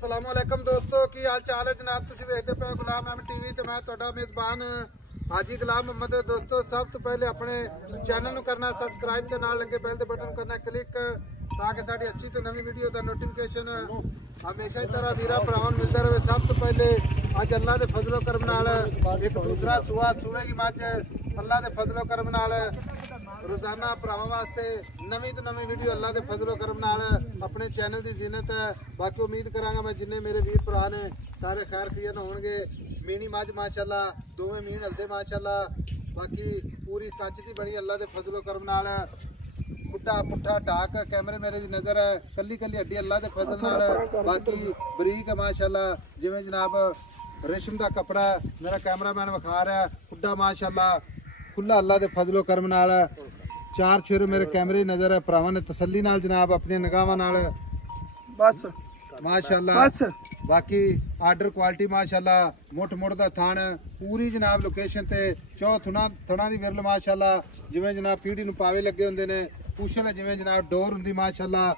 अस्सलामुअलैकुम दोस्तों की हाल चाल है जनाब। तुसीं वेखदे पे गुलाम अहमद टीवी ते मैं तुहाडा मेज़बान हाजी गुलाम मोहम्मद। दोस्तों सब तो पहले अपने चैनल नूं करना सबसक्राइब ते नाल लगे बैल दे बटन करना क्लिक ताकि साडी अच्छी ते नवी वीडियो दा नोटिफिकेशन हमेशा की तरह वीरा भरावां नूं मिलदा रहे। सब तो पहले अज अल्लाह दे फजलो करम नाल एक दूसरा सूए की मझ अल्लाह दे फजलो करम नाल रोजाना भरावां वास्ते नवीं तो नवीं वीडियो अल्लाह दे फजलो करम नाल अपने चैनल की जीनत है। बाकी उम्मीद करांगा मैं जिन्ने मेरे वीर भरा ने सारे खैर खैरियत होणगे। मीनी मझ माशाअल्लाह दोवें मीन हलदे माशाअल्लाह। बाकी पूरी कच दी बनी अल्लाह दे फजलो करम नाल। बुड्ढा पुट्ठा टाक कैमरे मेरे दी नज़र है कली कली हड्डी अल्लाह दे फजल नाल। बाकी बरीक है माशाअल्लाह जिवें जनाब रेशम का कपड़ा मेरा कैमरामैन विखा रहा है। बुड्ढा माशाअल्लाह खुला अल्लाह दे फजलो करम नाल। चार छेरे मेरे कैमरे नज़र है भरावां ने तसल्ली नाल जनाब अपनी निगाहां नाल बस माशाअल्लाह। बाकी आर्डर क्वालिटी माशाअल्लाह मुठ मुठ दा थान पूरी जनाब लोकेशन ते चौ थणा दी विरल माशाअल्लाह जिवें जनाब पीढ़ी नूं पावे लगे हुंदे ने। पूछल जिवें जनाब डोर हुंदी माशाअल्लाह।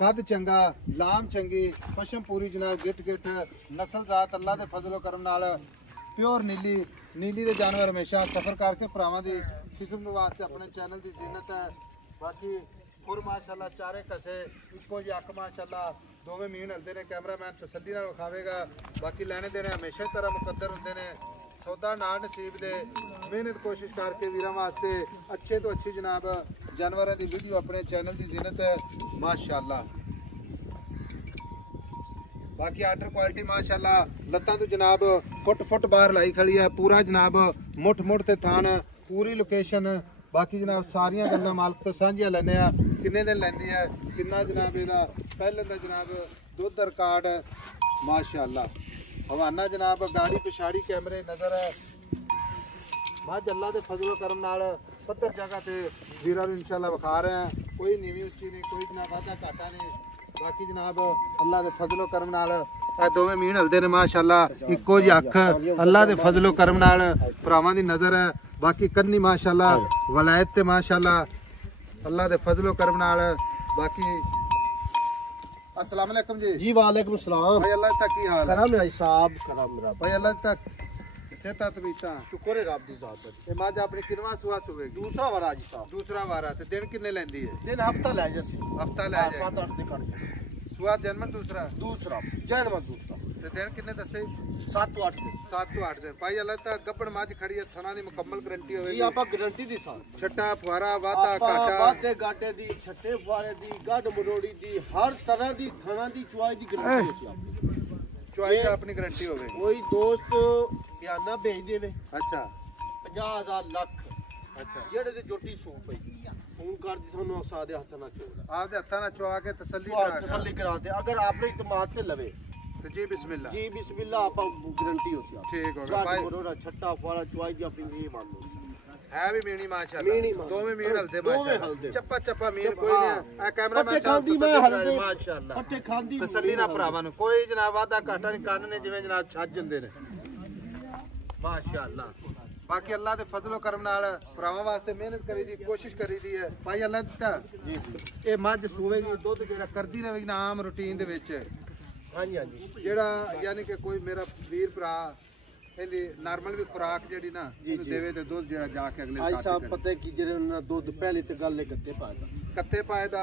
कद चंगा लाम चंगी पशम पूरी जनाब गिट गिट नस्ल जात अल्लाह दे फजलो करम नाल प्योर नीली दे जानवर हमेशा सफर करके भरावां दी किस्म वास्ते अपने चैनल की जीनत है। बाकी खुर माशाअल्लाह चारे कसे इको जी अख माशाअल्लाह दोवें मीन हलदे ने कैमरामैन तसल्ली नाल विखावेगा। बाकी लैने देने हमेशा ही तरह मुकद्दर हुंदे ने। सौदा ना नसीब दे मेहनत कोशिश करके वीरां वास्ते अच्छे तो अच्छी जनाब जानवरों की वीडियो अपने चैनल की जीनत है माशाअल्लाह। बाकी आर्डर क्वालिटी माशाअल्लाह लत्तां तो जनाब फुट बाहर लाई खड़ी है पूरा जनाब मुठ ते थान पूरी लोकेशन। बाकी जनाब सारिया गल्लां मालक तो सांझियां लैने आ किन्ने दिन लैंदी है किन्ना जनाब इहदा पहले दा जनाब दुध रिकॉर्ड माशाअल्लाह। हवाना जनाब गाड़ी पिछाड़ी कैमरे नज़र है। मझ अल्लाह दे फजलो करम नाल पत्थर जगह ते वीरां नूं इंशाअल्लाह विखा रहे हैं। कोई नीवी उच्ची नहीं कोई जनाब वाधा घाटा नहीं। बाकी जनाब अल्लाह दे फजलो करम नाल दोवें मीन हलदे ने माशाअल्लाह इको जी अख अल्लाह दे फजलो करम नाल भरावां दी नज़र है। बाकी कन्नी माशाअल्लाह वलायत ते माशाअल्लाह अल्लाह दे फजलो करम नाल। बाकी अस्सलाम वालेकुम जी वालेकुम सलाम भाई अल्लाह तक की हाल है करम भाई साहब करम रब भाई अल्लाह तक सेहत तबीयत शुक्र है रब दी जात है। ए मां अपनी किनवा सुहा सुवेगी दूसरा वारा जी साहब दूसरा वारा ते दिन किन्ने लेंदी है दिन हफ्ता ले जैसे हफ्ता ले जाए 7-8 दिन कट सुहा जन्म दूसरा जन्म दूसरा ते दिन किन्ने दसे 7-8 दिन 7-8 दिन भाई अल्लाह तक गब्बड़ मझ खड़ी है थना दी मुकम्मल गारंटी होवेगी। जी आपा गारंटी दी साथ छट्टा फुआरा वादा काटा वादे गाटे दी छट्टे फुआरे दी गड मरोड़ी दी हर तरह दी थना दी चुआई दी गारंटी है आपकी चुआई दा अपनी गारंटी होवे। कोई दोस्त बयाना भेज देवे अच्छा 50,000 लाख अच्छा जेड़े ते जोटी सो पई फोन कर दी थानू सादे हत्थ ना चोड़ा आपदे हत्था ना चुआ के तसल्ली करा दे अगर आपने इत्मीनान ते लवे तो जी बिस्मिल्लाह आपा गारंटी हो सी ठीक हो गया भाई बरोड़ा छट्टा फुआरा चुआई दी अपनी ये मान लो है भी मीनी माशाअल्लाह दोवें मीन हलदे माशाअल्लाह चप्पा मीन कोई नहीं ए कैमरामैन साहब माशाअल्लाह पट्टे खांदी तसल्ली ना भरावां नु कोई जनाब वादा घाटा नहीं कान ने जिवें जनाब छज जंदे ने माशाअल्लाह। बाकी अल्लाह दे फजलो करम नाल भरावां वास्ते मेहनत करी दी कोशिश करी दी है भाई अल्लाह दिता जी ए मझ सूवेगी दुध जेड़ा करदी रहेगी ना आम रूटीन दे विच हां जी जेड़ा यानी कि कोई मेरा वीर भरा ਇਹਦੀ ਨਾਰਮਲ ਵੀ ਖੁਰਾਕ ਜਿਹੜੀ ਨਾ ਇਹਨੂੰ ਦੇਵੇ ਤੇ ਦੁੱਧ ਜਿਹੜਾ ਜਾ ਕੇ ਅਗਲੇ ਸਾਲ ਸਾਹਿਬ ਪਤਾ ਕੀ ਜਿਹੜੇ ਉਹਨਾਂ ਦੁੱਧ ਪਹਿਲੇ ਤੇ ਗੱਲ ਕੱਤੇ ਪਾਇਦਾ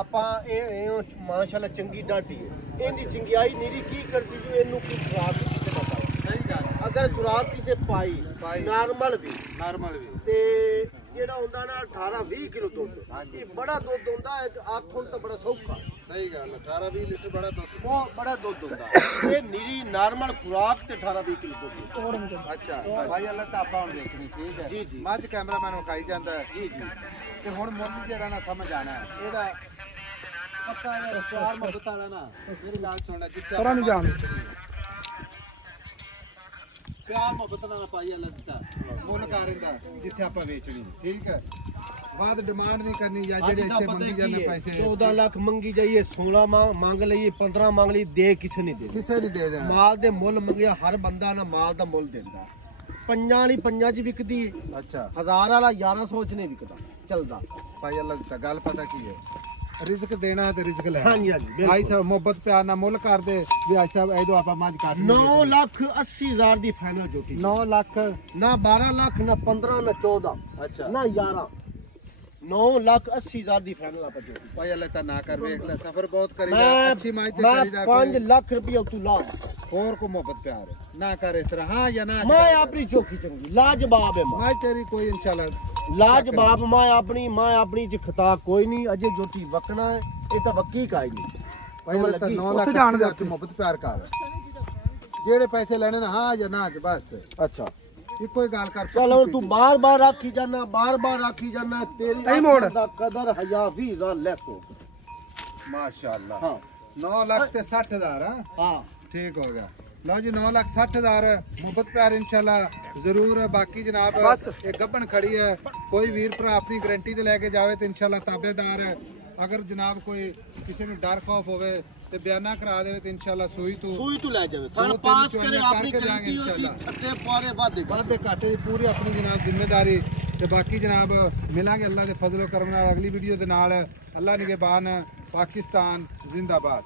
ਆਪਾਂ ਇਹ ਮਾਸ਼ਾਅੱਲਾ ਚੰਗੀ ਡਾਟੀ ਹੈ ਇਹਦੀ ਚੰਗਿਆਈ ਨੀਰੀ ਕੀ ਕਰਦੀ ਜੋ ਇਹਨੂੰ ਕੀ ਖੁਰਾਕ ਕਿਤੇ ਬਤਾਓ ਨਹੀਂ ਜਾਣ ਅਗਰ ਖੁਰਾਕ ਕਿਤੇ ਪਾਈ ਨਾਰਮਲ ਵੀ ਤੇ ਜਿਹੜਾ ਹੁੰਦਾ ਨਾ 18-20 ਕਿਲੋ ਦੁੱਧ ਇਹ ਬੜਾ ਦੁੱਧ ਹੁੰਦਾ ਹੈ ਆਖ ਹੁਣ ਤਾਂ ਬੜਾ ਸੌਖਾ सही गल 18-20 लीटर बड़ा दुध बहुत बड़ा दुध होता है ये नीरी नॉर्मल खुराक ते 18-20 किलो दुध अच्छा भाई अल्लाह ता आपा हुन देखनी ठीक है जी मझ कैमरामैन विखाई जांदा है जी ते हुन मुੱਲ जेड़ा ना समझ आना है एदा पक्का यार प्यार मोहब्बत वाला ना मेरी गल सुन जिथे थोड़ा नहीं जान प्यार मोहब्बत नाल पाई अल्लाह दिता मुੱਲ कर रहिंदा जिथे आपा वेचनी ठीक है बाद डिमांड नहीं करनी या जेडे इत्थे मंगी जाने पैसे 14 लाख मंगी जाइए 16 मांग लईए 15 मांग लईए दे किसे नहीं दे देना माल दे मुੱਲ मंगया हर बंदा ना माल दा मुੱਲ देंदा पंजां वाली पंजां च विकदी अच्छा 1000 वाला 1100 च नहीं विकदा चलदा भाई अल्लाह दी गल पता की है ਰਿਜ਼ਕ ਦੇਣਾ ਤੇ ਰਿਜ਼ਕ ਲੈਣਾ। ਹਾਂਜੀ ਹਾਂਜੀ ਭਾਈ ਸਾਹਿਬ ਮੁਹੱਬਤ ਪਿਆਰ ਨਾਲ ਮੁੱਲ ਕਰਦੇ ਵੀ ਭਾਈ ਸਾਹਿਬ ਇਹਦੋਂ ਆਪਾਂ ਮੱਝ ਕੱਟ 9,80,000 ਦੀ ਫਾਈਨਲ ਝੋਟੀ 9 ਲੱਖ ਨਾ 12 ਲੱਖ ਨਾ 15 ਨਾ 14 ਅੱਛਾ ਨਾ 11 9,80,000 ਦੀ ਫਾਈਨਲ ਆਪਾਂ ਝੋਟੀ ਭਾਈ ਅੱਲਾ ਤਾਂ ਨਾ ਕਰ ਵੇਖ ਲੈ ਸਫਰ ਬਹੁਤ ਕਰੀਦਾ ਮੈਂ ਅੱਛੀ ਮੱਝ ਤੇ ਮੈਂ ਕਰੀਦਾ 5 ਲੱਖ ਰੁਪਏ ਤੂੰ ਲਾ ਹੋਰ ਕੋ ਮੁਹੱਬਤ ਪਿਆਰ ਹੈ। ਨਾ ਕਰ ਇਸ ਤਰ੍ਹਾਂ ਹਾਂ ਜਾਂ ਨਾ ਮੈਂ ਆਪਣੀ ਝੋਟੀ ਚੰਗੀ ਲਾਜਵਾਬ ਹੈ ਮੱਝ ਤੇਰੀ ਕੋਈ ਇਨਸ਼ਾਅੱਲਾ ਲਾਜਵਾਬ ਮੈਂ ਆਪਣੀ ਚ ਖਤਾ ਕੋਈ ਨਹੀਂ ਅਜੇ ਝੋਟੀ ਵਕਣਾ ਹੈ ਇਹ ਤਾਂ ਵਕੀ ਕਾਈ ਨਹੀਂ ਭਾਈ ਅੱਲਾ ਤਾਂ 9 ਲੱਖ ਜਾਣ ਦੇ ਉੱਤੇ ਮੁਹੱਬਤ ਪਿਆਰ ਕਰ ਜਿਹੜੇ ਪੈਸੇ ਲੈਣੇ ਨਾ ਹਾਂ ਜਾਂ ਨਾ ਬਸ ਅੱਛਾ ਇੱਕੋ ਹੀ ਗੱਲ ਕਰ ਚਲ ਹੁਣ ਤੂੰ ਬਾਰ-ਬਾਰ ਆਖੀ ਜਾਣਾ ਬਾਰ-ਬਾਰ ਆਖੀ ਜਾਣਾ ਤੇਰੀ ਦਾ ਕਦਰ ਹਯਾ 20,000 ਲੈਸ ਹੋ ਮਾਸ਼ਾਅੱਲਾ ਹਾਂ 9 ਲੱਖ ਤੇ 60,000 ਹਾਂ ਠੀਕ ਹੋ ਗਿਆ ਲਓ ਜੀ 9,60,000 ਮੁਹੱਬਤ ਪਿਆਰ ਇੰਸ਼ਾਅੱਲਾ ਜ਼ਰੂਰ ਹੈ। ਬਾਕੀ ਜਨਾਬ ਇਹ ਗੱਬਣ ਖੜੀ ਹੈ ਕੋਈ ਵੀਰ ਭਰਾ ਆਪਣੀ ਗਾਰੰਟੀ ਤੇ ਲੈ ਕੇ ਜਾਵੇ ਤੇ ਇੰਸ਼ਾਅੱਲਾ ਤਾਬੇਦਾਰ ਹੈ। ਅਗਰ ਜਨਾਬ ਕੋਈ ਕਿਸੇ ਨੂੰ ਡਰ ਖੌਫ ਹੋਵੇ ਤੇ ਬਿਆਨਾ ਕਰਾ ਦੇਵੇ ਤੇ ਇੰਸ਼ਾਅੱਲਾ ਸੂਈ ਤੋਂ ਲੈ ਜਾਵੇ ਥਾਂ ਪਾਸ ਕਰੇ ਆਪਣੀ ਗਾਰੰਟੀ ਇੰਸ਼ਾਅੱਲਾ ਅੱਤੇ ਪਾਰੇ ਵਾਧੇ ਘਾਟੇ ਪੂਰੀ ਆਪਣੀ ਜਨਾਬ ਜ਼ਿੰਮੇਵਾਰੀ ਤੇ ਬਾਕੀ ਜਨਾਬ ਮਿਲਾਂਗੇ ਅੱਲਾ ਦੇ ਫਜ਼ਲ ਕਰਮ ਨਾਲ ਅਗਲੀ ਵੀਡੀਓ ਦੇ ਨਾਲ। ਅੱਲਾ ਨਿਗਹਿਬਾਨ। ਪਾਕਿस्तान जिंदाबाद।